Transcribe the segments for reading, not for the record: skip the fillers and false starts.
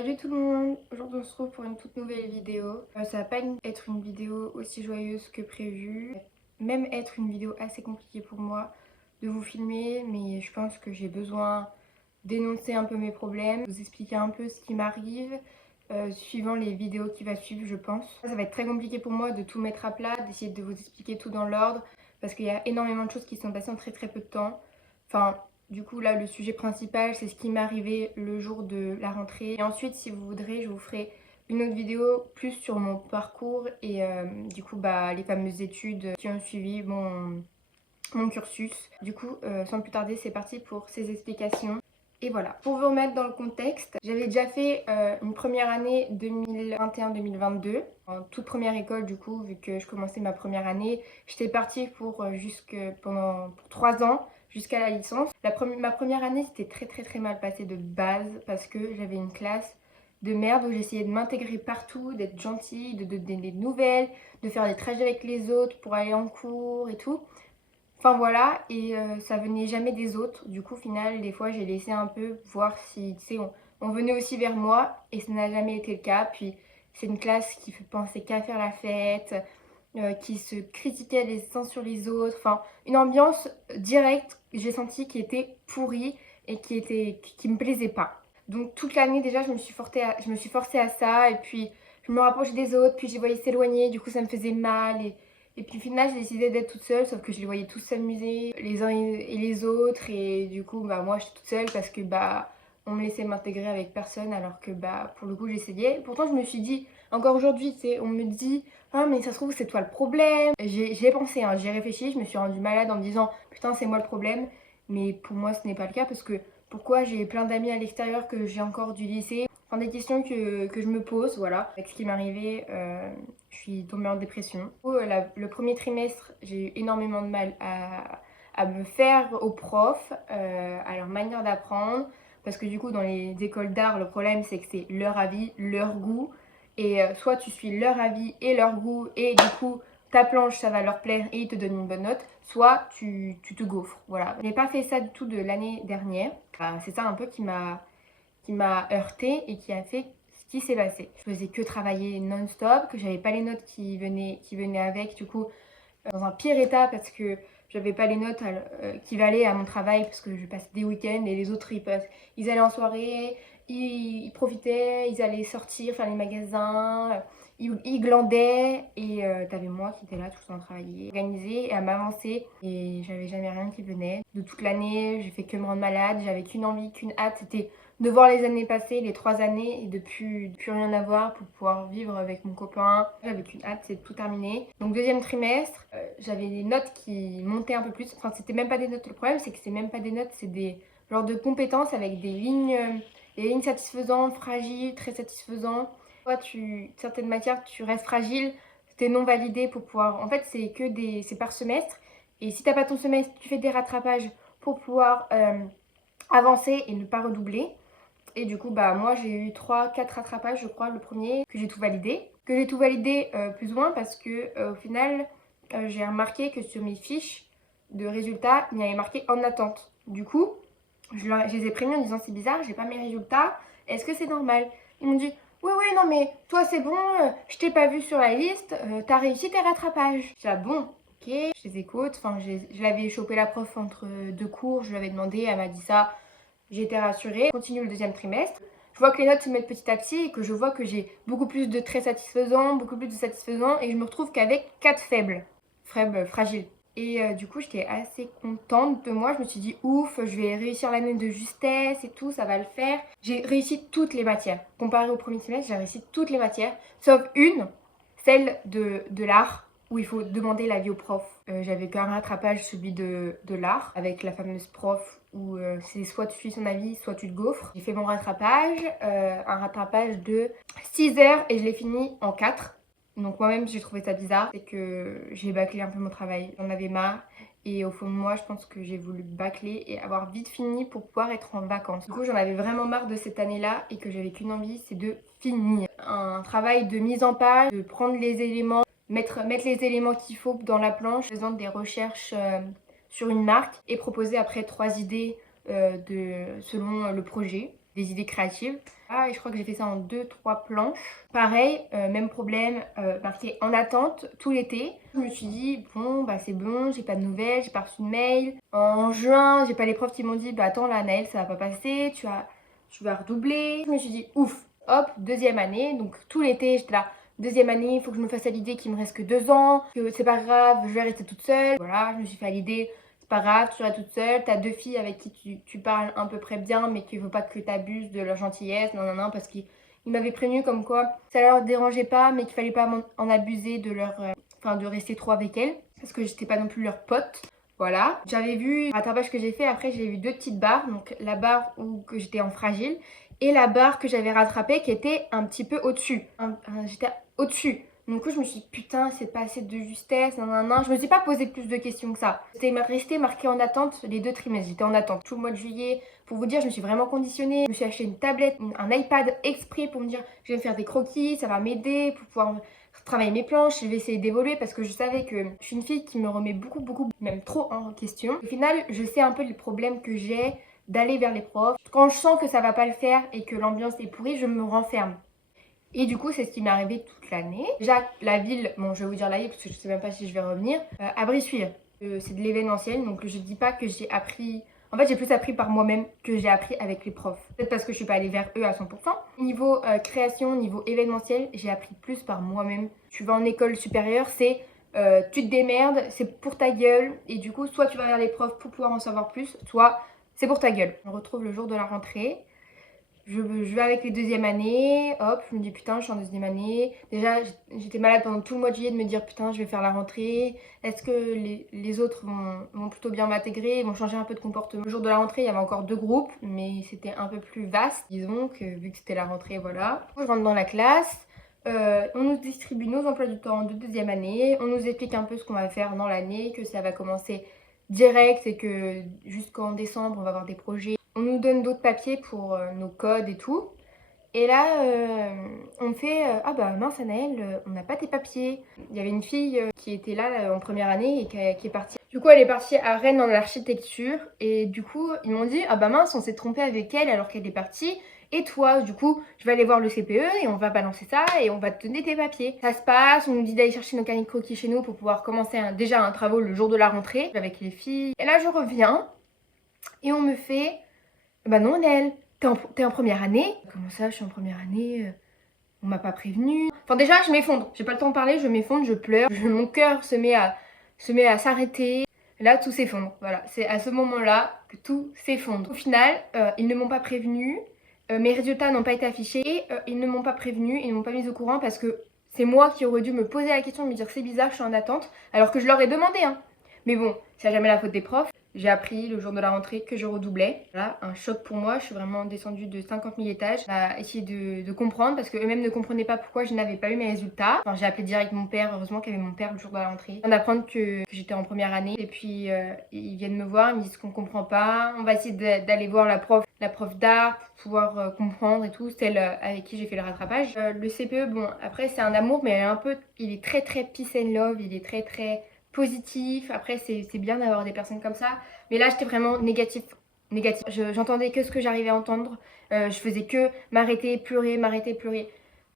Salut tout le monde, aujourd'hui on se retrouve pour une toute nouvelle vidéo. Ça va pas être une vidéo aussi joyeuse que prévu, même être une vidéo assez compliquée pour moi de vous filmer, mais je pense que j'ai besoin d'énoncer un peu mes problèmes, vous expliquer un peu ce qui m'arrive, suivant les vidéos qui va suivre je pense. Ça va être très compliqué pour moi de tout mettre à plat, d'essayer de vous expliquer tout dans l'ordre, parce qu'il y a énormément de choses qui sont passées en très très peu de temps. Enfin, du coup, là, le sujet principal, c'est ce qui m'est arrivé le jour de la rentrée. Et ensuite, si vous voudrez, je vous ferai une autre vidéo plus sur mon parcours et du coup, les fameuses études qui ont suivi mon cursus. Du coup, sans plus tarder, c'est parti pour ces explications. Et voilà, pour vous remettre dans le contexte, j'avais déjà fait une première année 2021-2022, en toute première école du coup, vu que je commençais ma première année. J'étais partie pour pendant 3 ans, jusqu'à la licence. Ma première année, c'était très mal passé de base, parce que j'avais une classe de merde où j'essayais de m'intégrer partout, d'être gentille, de donner des nouvelles, de faire des trajets avec les autres pour aller en cours et tout. Enfin voilà, et ça venait jamais des autres. Du coup, au final, des fois, j'ai laissé un peu voir si, tu sais, on venait aussi vers moi, et ça n'a jamais été le cas. Puis, c'est une classe qui pensait qu'à faire la fête, qui se critiquait les uns sur les autres. Enfin, une ambiance directe, j'ai senti, qui était pourrie et qui me plaisait pas. Donc, toute l'année, déjà, je me suis forcée à ça, et puis, je me rapprochais des autres, puis je les voyais s'éloigner, du coup, ça me faisait mal, et puis au final, j'ai décidé d'être toute seule, sauf que je les voyais tous s'amuser, les uns et les autres. Et du coup, moi, j'étais toute seule parce que on me laissait m'intégrer avec personne, alors que pour le coup, j'essayais. Pourtant, je me suis dit, encore aujourd'hui, tu sais, on me dit, ah, mais ça se trouve, c'est toi le problème. J'y ai pensé, hein, j'y ai réfléchi, je me suis rendue malade en me disant, putain, c'est moi le problème. Mais pour moi, ce n'est pas le cas, parce que pourquoi j'ai plein d'amis à l'extérieur que j'ai encore du lycée? Enfin, des questions que je me pose, voilà. Avec ce qui m'est arrivé, je suis tombée en dépression. Le premier trimestre, j'ai eu énormément de mal à me faire aux profs, à leur manière d'apprendre. Parce que du coup, dans les écoles d'art, le problème, c'est que c'est leur avis, leur goût. Et soit tu suis leur avis et leur goût, et du coup, ta planche, ça va leur plaire et ils te donnent une bonne note. Soit tu te gaufres, voilà. Je n'ai pas fait ça du tout de l'année dernière. C'est ça un peu qui m'a heurtée et qui a fait ce qui s'est passé. Je faisais que travailler non-stop, que j'avais pas les notes qui venaient avec, du coup, dans un pire état parce que j'avais pas les notes qui valaient à mon travail, parce que je passais des week-ends et les autres ils allaient en soirée, ils profitaient, ils allaient sortir, faire les magasins, ils glandaient, et t'avais moi qui était là tout le temps à travailler, organiser et à m'avancer, et j'avais jamais rien qui venait. De toute l'année, j'ai fait que me rendre malade, j'avais qu'une envie, qu'une hâte, c'était de voir les années passer, les 3 années, et de plus rien avoir pour pouvoir vivre avec mon copain. J'avais qu'une hâte, c'est de tout terminer. Donc deuxième trimestre, j'avais des notes qui montaient un peu plus. Enfin, c'était même pas des notes. Le problème, c'est que c'est même pas des notes, c'est des genres de compétences avec des lignes satisfaisantes, fragiles, très satisfaisantes. Toi, certaines matières, tu restes fragile, t'es non validé pour pouvoir. En fait, c'est par semestre. Et si t'as pas ton semestre, tu fais des rattrapages pour pouvoir avancer et ne pas redoubler. Et du coup, moi j'ai eu 3-4 rattrapages, je crois, le premier, que j'ai tout validé. Que j'ai tout validé plus ou moins parce que au final, j'ai remarqué que sur mes fiches de résultats, il y avait marqué en attente. Du coup, je les ai prévenus en disant c'est bizarre, j'ai pas mes résultats, est-ce que c'est normal? Ils m'ont dit oui, oui, non, mais toi c'est bon, je t'ai pas vu sur la liste, t'as réussi tes rattrapages. J'ai dit ah bon, ok, je les écoute. Enfin, je l'avais chopé la prof entre deux cours, je lui avais demandé, elle m'a dit ça. J'ai été rassurée. Je continue le deuxième trimestre. Je vois que les notes se mettent petit à petit et que je vois que j'ai beaucoup plus de très satisfaisants, beaucoup plus de satisfaisants, et je me retrouve qu'avec 4 faibles, fragiles. Et du coup, j'étais assez contente de moi. Je me suis dit, ouf, je vais réussir l'année de justesse et tout, ça va le faire. J'ai réussi toutes les matières. Comparé au premier semestre, j'ai réussi toutes les matières, sauf une, celle de l'art, où il faut demander l'avis au prof. J'avais qu'un rattrapage, celui de l'art, avec la fameuse prof où c'est soit tu suis son avis, soit tu te gaufres. J'ai fait mon rattrapage, un rattrapage de 6 heures, et je l'ai fini en 4. Donc moi-même j'ai trouvé ça bizarre, c'est que j'ai bâclé un peu mon travail, j'en avais marre. Et au fond de moi, je pense que j'ai voulu bâcler et avoir vite fini pour pouvoir être en vacances. Du coup, j'en avais vraiment marre de cette année-là et que j'avais qu'une envie, c'est de finir. Un travail de mise en page, de prendre les éléments, mettre les éléments qu'il faut dans la planche, faisant des recherches sur une marque et proposer après 3 idées selon le projet. des idées créatives. Ah, et je crois que j'ai fait ça en 2-3 planches. Pareil, même problème, marqué en attente tout l'été. Je me suis dit, bon, bah c'est bon, j'ai pas de nouvelles, j'ai pas reçu de mail. En juin, j'ai pas les profs qui m'ont dit, bah attends là, Naël, ça va pas passer, tu vas redoubler. Je me suis dit, ouf, hop, deuxième année. Donc tout l'été, j'étais là. Deuxième année, il faut que je me fasse à l'idée qu'il me reste que 2 ans, que c'est pas grave, je vais rester toute seule. Voilà, je me suis fait à l'idée, c'est pas grave, tu restes toute seule, t'as 2 filles avec qui tu parles à peu près bien, mais qu'il faut pas que t'abuses de leur gentillesse, non, non, non, parce qu'ils m'avaient prévenu comme quoi ça leur dérangeait pas, mais qu'il fallait pas en abuser de leur, enfin de rester trop avec elles, parce que j'étais pas non plus leur pote. Voilà, j'avais vu le rattrapage que j'ai fait, après j'ai vu 2 petites barres, donc la barre où que j'étais en fragile et la barre que j'avais rattrapée qui était un petit peu au-dessus. J'étais au-dessus. Du coup, je me suis dit, putain, c'est pas assez de justesse, nanana. Je me suis pas posé plus de questions que ça. C'était resté marqué en attente les 2 trimestres. J'étais en attente tout le mois de juillet. Pour vous dire, je me suis vraiment conditionnée. Je me suis acheté une tablette, un iPad exprès pour me dire, je vais me faire des croquis, ça va m'aider pour pouvoir travailler mes planches. Je vais essayer d'évoluer parce que je savais que je suis une fille qui me remet beaucoup, même trop en question. Au final, je sais un peu les problèmes que j'ai d'aller vers les profs. Quand je sens que ça va pas le faire et que l'ambiance est pourrie, je me renferme. Et du coup, c'est ce qui m'est arrivé toute l'année. Déjà, la ville, bon, je vais vous dire la ville parce que je sais même pas si je vais revenir, à Bressuire. C'est de l'événementiel, donc je dis pas que j'ai appris. En fait, j'ai plus appris par moi-même que j'ai appris avec les profs. Peut-être parce que je suis pas allée vers eux à 100%. Niveau création, niveau événementiel, j'ai appris plus par moi-même. Tu vas en école supérieure, c'est tu te démerdes, c'est pour ta gueule. Et du coup, soit tu vas vers les profs pour pouvoir en savoir plus, soit c'est pour ta gueule. On retrouve le jour de la rentrée. Je vais avec les deuxièmes années, hop, je me dis putain, je suis en deuxième année. Déjà, j'étais malade pendant tout le mois de juillet de me dire putain, je vais faire la rentrée. Est-ce que les autres vont plutôt bien m'intégrer, vont changer un peu de comportement. Le jour de la rentrée, il y avait encore 2 groupes, mais c'était un peu plus vaste, disons, que vu que c'était la rentrée, voilà. Je rentre dans la classe, on nous distribue nos emplois du temps de deuxième année, on nous explique un peu ce qu'on va faire dans l'année, que ça va commencer direct et que jusqu'en décembre, on va avoir des projets. On nous donne d'autres papiers pour nos codes et tout. Et là, on me fait ah bah mince Anaëlle, on n'a pas tes papiers. Il y avait une fille qui était là en première année et qui est partie. Du coup, elle est partie à Rennes en architecture. Et du coup, ils m'ont dit ah bah mince, on s'est trompé avec elle alors qu'elle est partie. Et toi, du coup, je vais aller voir le CPE et on va balancer ça et on va te donner tes papiers. Ça se passe, on nous dit d'aller chercher nos carnets de croquis chez nous pour pouvoir commencer déjà un travaux le jour de la rentrée avec les filles. Et là, je reviens et on me fait bah non, Nel, t'es en première année. Comment ça, je suis en première année on m'a pas prévenu. Enfin déjà, je m'effondre. J'ai pas le temps de parler, je m'effondre, je pleure. Mon cœur se met à s'arrêter. Là, tout s'effondre. Voilà, c'est à ce moment-là que tout s'effondre. Au final, ils ne m'ont pas prévenu. Mes résultats n'ont pas été affichés. Et ils ne m'ont pas prévenu, ils ne m'ont pas mis au courant parce que c'est moi qui aurais dû me poser la question de me dire c'est bizarre, je suis en attente. Alors que je leur ai demandé, hein. Mais bon, c'est jamais la faute des profs. J'ai appris le jour de la rentrée que je redoublais. Voilà, un choc pour moi. Je suis vraiment descendue de 50 000 étages à essayer de comprendre parce qu'eux-mêmes ne comprenaient pas pourquoi je n'avais pas eu mes résultats. Enfin, j'ai appelé direct mon père. Heureusement qu'il y avait mon père le jour de la rentrée. On apprend que j'étais en première année. Et puis, ils viennent me voir. Ils me disent qu'on comprend pas. On va essayer d'aller voir la prof d'art pour pouvoir comprendre et tout. Celle avec qui j'ai fait le rattrapage. Le CPE, bon, après, c'est un amour, mais il est très peace and love. Il est très positif. Après, c'est bien d'avoir des personnes comme ça. Mais là, j'étais vraiment négatif. J'entendais que ce que j'arrivais à entendre. Je faisais que m'arrêter, pleurer.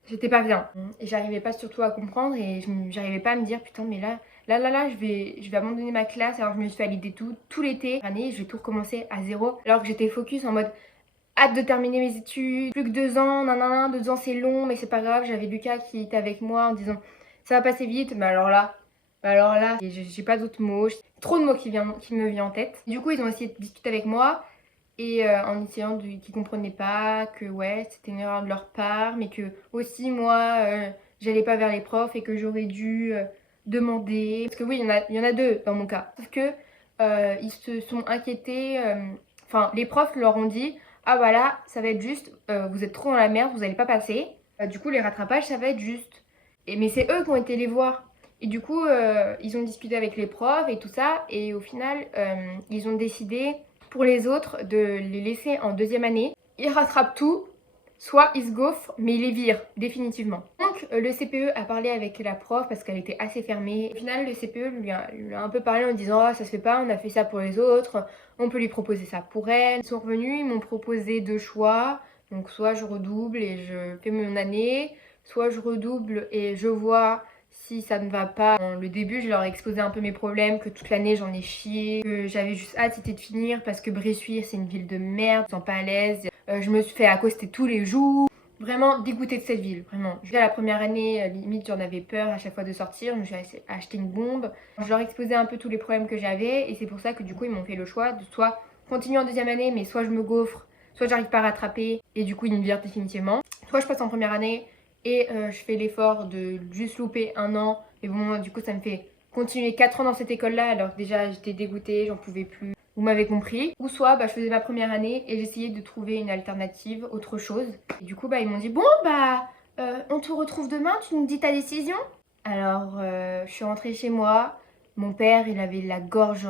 J'étais pas bien. Et j'arrivais pas surtout à comprendre et j'arrivais pas à me dire putain, mais là, je vais abandonner ma classe. Alors, je me suis fait à l'idée tout l'été. Année, je vais tout recommencer à zéro. Alors que j'étais focus en mode hâte de terminer mes études. Plus que 2 ans, 2 ans c'est long, mais c'est pas grave. J'avais Lucas qui était avec moi en disant ça va passer vite. Mais alors là, j'ai pas d'autres mots. Trop de mots qui me viennent en tête. Du coup, ils ont essayé de discuter avec moi. Et en essayant qu'ils comprenaient pas, que ouais, c'était une erreur de leur part. Mais que aussi, moi, j'allais pas vers les profs et que j'aurais dû demander. Parce que oui, il y en a 2 dans mon cas. Sauf que ils se sont inquiétés. Enfin, les profs leur ont dit ah voilà, ça va être juste. Vous êtes trop dans la merde, vous allez pas passer. Du coup, les rattrapages, ça va être juste. Mais c'est eux qui ont été les voir. Et du coup, ils ont discuté avec les profs et tout ça. Et au final, ils ont décidé pour les autres de les laisser en deuxième année. Ils rattrapent tout, soit il se gaufre, mais il les vire, définitivement. Donc le CPE a parlé avec la prof parce qu'elle était assez fermée. Au final, le CPE lui a un peu parlé en disant « Ah, ça se fait pas, on a fait ça pour les autres, on peut lui proposer ça pour elle. » Ils sont revenus, ils m'ont proposé 2 choix. Donc soit je redouble et je fais mon année, soit je redouble et je vois si ça ne va pas. Dans le début, je leur ai exposé un peu mes problèmes, que toute l'année j'en ai chié, que j'avais juste hâte c'était de finir parce que Bressuire c'est une ville de merde, je me sens pas à l'aise. Je me suis fait accoster tous les jours. Vraiment dégoûtée de cette ville, vraiment. Jusqu'à la première année, limite j'en avais peur à chaque fois de sortir, donc j'ai acheté une bombe. Je leur exposais un peu tous les problèmes que j'avais et c'est pour ça que du coup ils m'ont fait le choix de soit continuer en deuxième année mais soit je me gaufre, soit j'arrive pas à rattraper et du coup ils me virent définitivement. Soit je passe en première année et je fais l'effort de juste louper un an. Mais bon, du coup ça me fait continuer 4 ans dans cette école-là alors que déjà j'étais dégoûtée, j'en pouvais plus. Vous m'avez compris. Ou soit je faisais ma première année et j'essayais de trouver une alternative, autre chose. Et du coup ils m'ont dit bon on te retrouve demain, tu nous dis ta décision. Alors je suis rentrée chez moi. Mon père il avait la gorge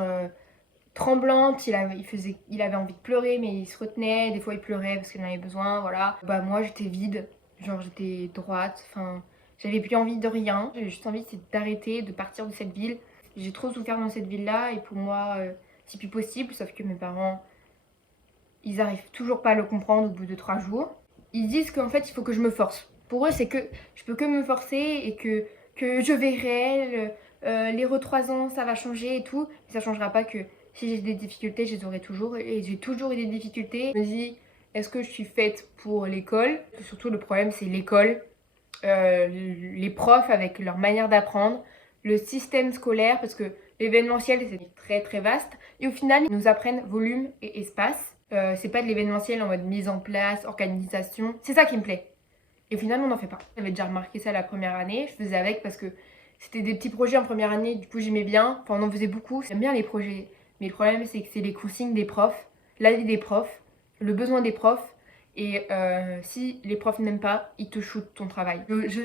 tremblante, il avait envie de pleurer mais il se retenait. Des fois il pleurait parce qu'il en avait besoin, voilà. Moi j'étais vide, genre j'étais droite, enfin j'avais plus envie de rien. J'avais juste envie d'arrêter, de partir de cette ville. J'ai trop souffert dans cette ville-là et pour moi c'est plus possible, sauf que mes parents, ils arrivent toujours pas à le comprendre au bout de 3 jours. Ils disent qu'en fait, il faut que je me force. Pour eux, c'est que je peux que me forcer et que je verrai, les 3 ans, ça va changer et tout. Mais ça changera pas que si j'ai des difficultés, je les aurai toujours. Et j'ai toujours eu des difficultés. Je me dis, est-ce que je suis faite pour l'école? Surtout, le problème, c'est l'école. Les profs avec leur manière d'apprendre, le système scolaire, parce que l'événementiel c'est très très vaste, et au final ils nous apprennent volume et espace. C'est pas de l'événementiel en mode mise en place, organisation, c'est ça qui me plaît. Et au final on n'en fait pas. J'avais déjà remarqué ça la première année, je faisais avec parce que c'était des petits projets en première année, du coup j'aimais bien, enfin on en faisait beaucoup, j'aime bien les projets. Mais le problème c'est que c'est les consignes des profs, l'avis des profs, le besoin des profs. Et si les profs n'aiment pas, ils te shootent ton travail.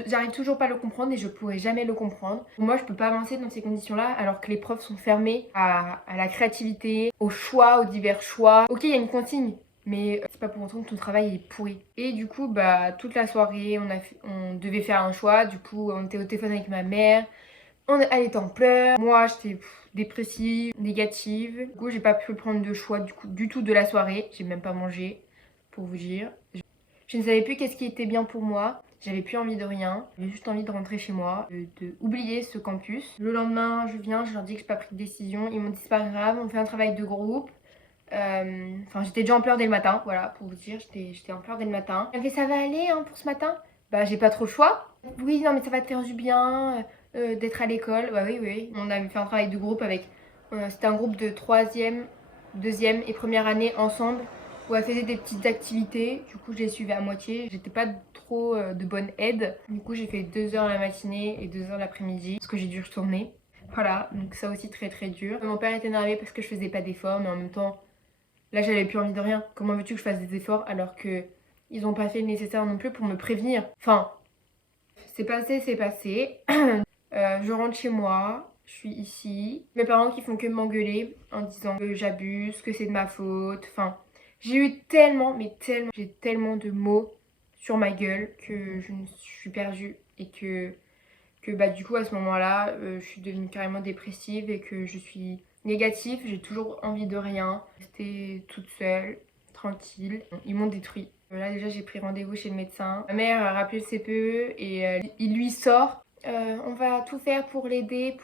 J'arrive toujours pas à le comprendre et je pourrai jamais le comprendre. Moi, je peux pas avancer dans ces conditions-là alors que les profs sont fermés à la créativité, au choix, aux divers choix. Ok, il y a une consigne, mais c'est pas pour autant que ton travail est pourri. Et du coup, toute la soirée, on devait faire un choix. Du coup, on était au téléphone avec ma mère. Elle était en pleurs. Moi, j'étais dépressive, négative. Du coup, j'ai pas pu prendre de choix du tout de la soirée. J'ai même pas mangé, pour vous dire. Je ne savais plus qu'est-ce qui était bien pour moi. J'avais plus envie de rien. J'avais juste envie de rentrer chez moi, de oublier ce campus. Le lendemain, je viens, je leur dis que j'ai pas pris de décision. Ils m'ont dit c'est pas grave, on fait un travail de groupe. Enfin, j'étais déjà en pleurs dès le matin, voilà, pour vous dire, j'étais en pleurs dès le matin. Elle me fait ça va aller hein, pour ce matin? J'ai pas trop le choix. Oui, non, mais ça va te faire du bien d'être à l'école. Oui, oui. On avait fait un travail de groupe avec. C'était un groupe de 3e, 2e et première année ensemble où elle faisait des petites activités. Du coup, je les suivais à moitié. J'étais pas trop de bonne aide. Du coup, j'ai fait 2 heures la matinée et 2 heures l'après-midi parce que j'ai dû retourner. Voilà, donc ça aussi très très dur. Mon père était énervé parce que je faisais pas d'efforts, mais en même temps, là j'avais plus envie de rien. Comment veux-tu que je fasse des efforts alors que ils ont pas fait le nécessaire non plus pour me prévenir? Enfin, c'est passé, c'est passé. Je rentre chez moi, je suis ici. Mes parents qui font que m'engueuler en disant que j'abuse, que c'est de ma faute. Enfin, j'ai eu tellement, j'ai tellement de mots sur ma gueule que je me suis perdue et que du coup à ce moment-là, je suis devenue carrément dépressive et que je suis négative. J'ai toujours envie de rien, rester toute seule, tranquille. Ils m'ont détruit. Là déjà j'ai pris rendez-vous chez le médecin. Ma mère a rappelé le CPE et il lui sort. On va tout faire pour l'aider,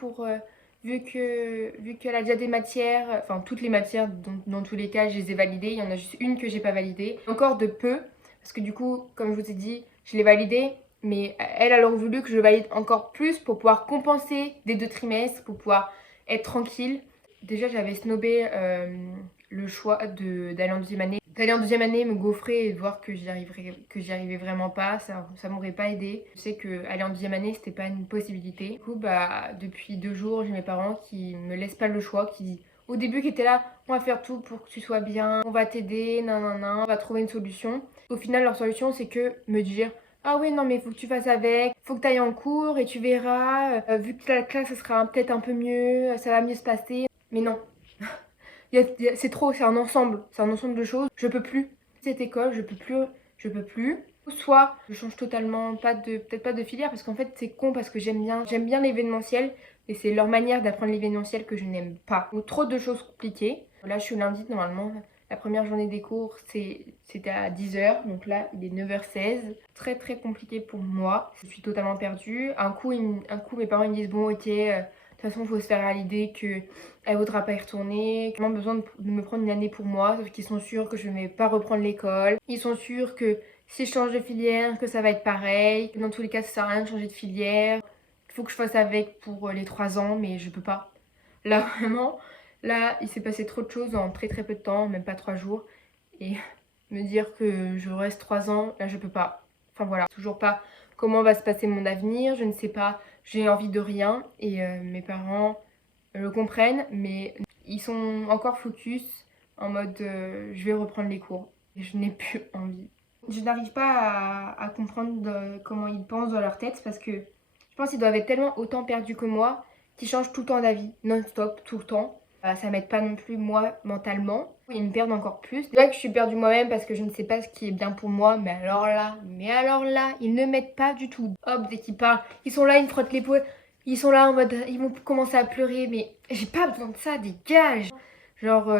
vu qu'elle a déjà des matières, enfin toutes les matières dans tous les cas je les ai validées. Il y en a juste une que j'ai pas validée. Encore de peu, parce que du coup, comme je vous ai dit, je l'ai validée. Mais elle aurait voulu que je valide encore plus pour pouvoir compenser des 2 trimestres, pour pouvoir être tranquille. Déjà, j'avais snobé le choix d'aller en deuxième année. D'aller en deuxième année, me gaufrer et voir que j'y arrivais vraiment pas, ça m'aurait pas aidé. Je sais qu'aller en deuxième année, c'était pas une possibilité. Du coup, depuis 2 jours, j'ai mes parents qui me laissent pas le choix, qui au début qui étaient là, on va faire tout pour que tu sois bien, on va t'aider, on va trouver une solution. Au final, leur solution, c'est que me dire ah oui, non, mais faut que tu fasses avec, faut que tu ailles en cours et tu verras, vu que la classe, ça sera peut-être un peu mieux, ça va mieux se passer. Mais non, c'est trop, c'est un ensemble de choses. Je peux plus. Cette école, je peux plus. Soit je change totalement, peut-être pas de filière parce qu'en fait c'est con parce que j'aime bien l'événementiel et c'est leur manière d'apprendre l'événementiel que je n'aime pas. Ou trop de choses compliquées. Là je suis lundi normalement. La première journée des cours c'était à 10h, donc là il est 9h16. Très très compliqué pour moi. Je suis totalement perdue. Un coup mes parents ils me disent bon ok, de toute façon il faut se faire à l'idée qu'elle ne voudra pas y retourner. J'ai vraiment besoin de me prendre une année pour moi, sauf qu'ils sont sûrs que je ne vais pas reprendre l'école. Ils sont sûrs que si je change de filière, que ça va être pareil. Dans tous les cas, ça sert à rien de changer de filière. Il faut que je fasse avec pour les 3 ans, mais je peux pas. Là, vraiment, là, il s'est passé trop de choses en très très peu de temps, même pas 3 jours. Et me dire que je reste 3 ans, là, je peux pas. Enfin voilà, toujours pas comment va se passer mon avenir, je ne sais pas. J'ai envie de rien et mes parents le comprennent, mais ils sont encore focus en mode je vais reprendre les cours. Et je n'ai plus envie. Je n'arrive pas à comprendre comment ils pensent dans leur tête parce que je pense qu'ils doivent être tellement autant perdus que moi qu'ils changent tout le temps d'avis, non-stop, tout le temps. Ça m'aide pas non plus moi mentalement. Ils me perdent encore plus. Déjà que je suis perdue moi-même parce que je ne sais pas ce qui est bien pour moi, mais alors là, ils ne m'aident pas du tout. Hop, dès qu'ils parlent, ils sont là, ils me frottent l'épaule. Ils sont là en mode, ils vont commencer à pleurer, mais j'ai pas besoin de ça, dégage. Genre,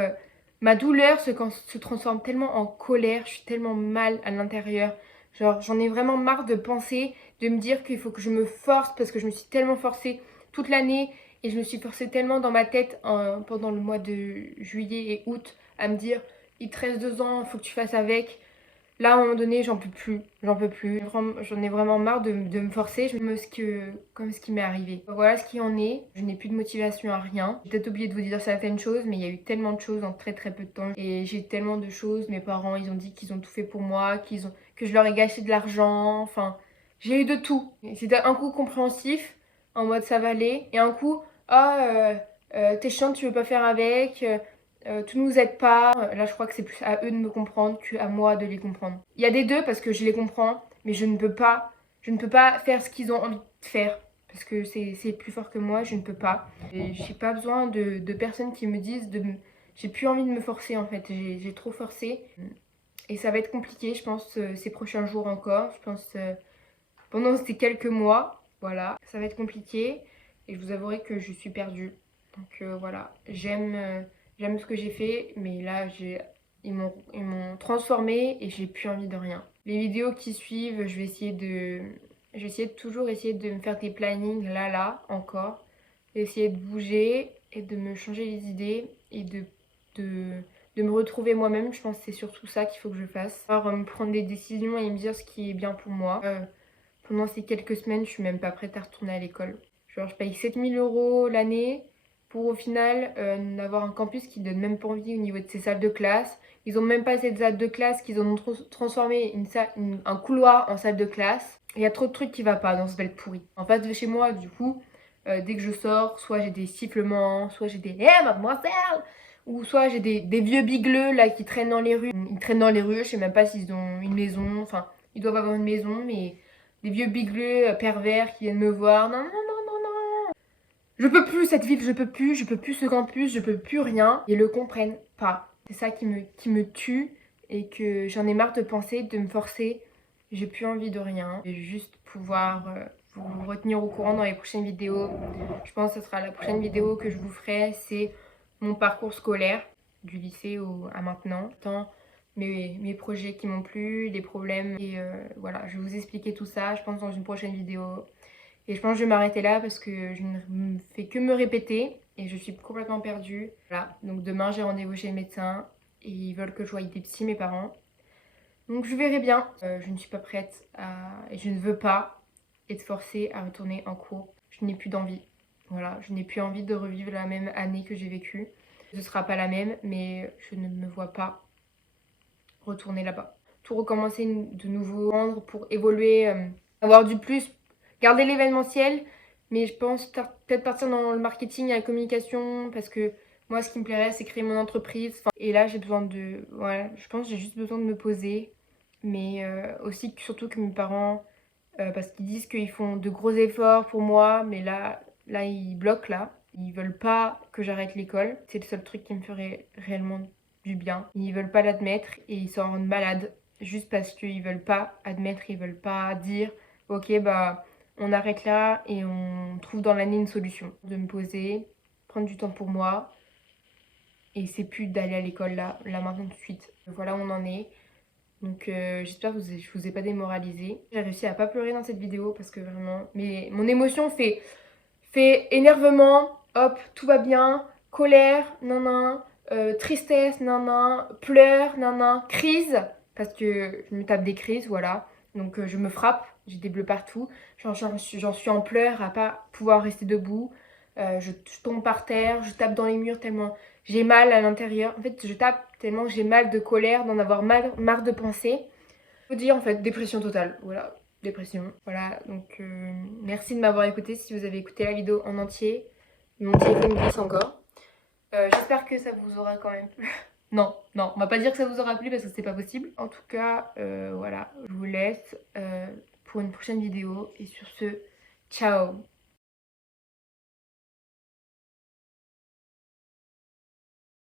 ma douleur se transforme tellement en colère, je suis tellement mal à l'intérieur. Genre, j'en ai vraiment marre de penser, de me dire qu'il faut que je me force parce que je me suis tellement forcée toute l'année et je me suis forcée tellement dans ma tête pendant le mois de juillet et août à me dire il te reste 2 ans, il faut que tu fasses avec. Là, à un moment donné, j'en peux plus. J'en ai vraiment marre de me forcer, comme ce qui m'est arrivé. Voilà ce qui en est. Je n'ai plus de motivation à rien. J'ai peut-être oublié de vous dire certaines choses, mais il y a eu tellement de choses en très très peu de temps. Et j'ai tellement de choses. Mes parents, ils ont dit qu'ils ont tout fait pour moi, que je leur ai gâché de l'argent. Enfin, j'ai eu de tout. C'était un coup compréhensif, en mode ça va aller. Et un coup, t'es chiante, tu veux pas faire avec. Tu nous aides pas. Là, je crois que c'est plus à eux de me comprendre qu'à moi de les comprendre. Il y a des deux parce que je les comprends, mais je ne peux pas faire ce qu'ils ont envie de faire parce que c'est plus fort que moi. Je ne peux pas. Et j'ai pas besoin de personnes qui me disent j'ai plus envie de me forcer en fait. J'ai trop forcé et ça va être compliqué, je pense, ces prochains jours encore. Je pense pendant ces quelques mois, voilà, ça va être compliqué et je vous avouerai que je suis perdue. Donc voilà, j'aime ce que j'ai fait, mais là ils m'ont transformée et j'ai plus envie de rien. Les vidéos qui suivent, je vais essayer de toujours essayer de me faire des plannings là encore, essayer de bouger et de me changer les idées et de, de me retrouver moi-même. Je pense que c'est surtout ça qu'il faut que je fasse. Alors, me prendre des décisions et me dire ce qui est bien pour moi. Pendant ces quelques semaines, je suis même pas prête à retourner à l'école. Genre, je paye 7000 € l'année pour au final avoir un campus qui donne même pas envie au niveau de ces salles de classe. Ils ont même pas cette salle de classe qu'ils ont transformé un couloir en salle de classe. Il y a trop de trucs qui va pas dans ce bel pourri. En face de chez moi, du coup, dès que je sors, soit j'ai des sifflements, soit j'ai des "Eh mademoiselle", ou soit j'ai des vieux bigleux là qui traînent dans les rues. Ils traînent dans les rues, je sais même pas s'ils ont une maison. Enfin, ils doivent avoir une maison, mais des vieux bigleux pervers qui viennent me voir. Non, non, non, non, non. Je peux plus cette ville, je peux plus ce campus, je peux plus rien. Ils le comprennent pas. C'est ça qui me tue et que j'en ai marre de penser, de me forcer. J'ai plus envie de rien. Je vais juste pouvoir vous retenir au courant dans les prochaines vidéos. Je pense que ce sera la prochaine vidéo que je vous ferai. C'est mon parcours scolaire du lycée à maintenant. Tant mes projets qui m'ont plu, les problèmes. Et voilà, je vais vous expliquer tout ça, je pense, dans une prochaine vidéo. Et je pense que je vais m'arrêter là parce que je ne fais que me répéter et je suis complètement perdue. Voilà, donc demain j'ai rendez-vous chez le médecin et ils veulent que je voie des psys, mes parents. Donc je verrai bien. Je ne suis pas prête et je ne veux pas être forcée à retourner en cours. Je n'ai plus d'envie. Voilà, je n'ai plus envie de revivre la même année que j'ai vécue. Ce ne sera pas la même, mais je ne me vois pas retourner là-bas. Tout recommencer de nouveau, pour évoluer, avoir du plus, garder l'événementiel, mais je pense peut-être partir dans le marketing et la communication parce que moi ce qui me plairait c'est créer mon entreprise. Enfin, et là j'ai besoin voilà, je pense que j'ai juste besoin de me poser, mais aussi surtout que mes parents, parce qu'ils disent qu'ils font de gros efforts pour moi, mais là ils bloquent là. Ils veulent pas que j'arrête l'école. C'est le seul truc qui me ferait réellement du bien. Ils veulent pas l'admettre et ils s'en rendent malades. juste parce qu'ils veulent pas admettre, ils veulent pas dire ok bah on arrête là et on trouve dans l'année une solution. De me poser, prendre du temps pour moi et c'est plus d'aller à l'école là maintenant tout de suite. Voilà où on en est. Donc j'espère que je vous ai pas démoralisé. J'ai réussi à pas pleurer dans cette vidéo parce que vraiment... Mais mon émotion fait énervement, hop, tout va bien, colère, nan nan, tristesse, nan nan, pleurs, nan nan, crise, parce que je me tape des crises, voilà. Donc je me frappe, j'ai des bleus partout, j'en suis en pleurs à pas pouvoir rester debout. Je tombe par terre, je tape dans les murs tellement j'ai mal à l'intérieur. En fait, je tape tellement j'ai mal de colère, d'en avoir marre de penser. Faut dire en fait, dépression totale, voilà. Dépression, voilà. Donc merci de m'avoir écouté si vous avez écouté la vidéo en entier. Mon téléphone glisse encore. J'espère que ça vous aura quand même plu. Non, non, on va pas dire que ça vous aura plu parce que c'est pas possible. En tout cas, voilà, je vous laisse pour une prochaine vidéo. Et sur ce, ciao!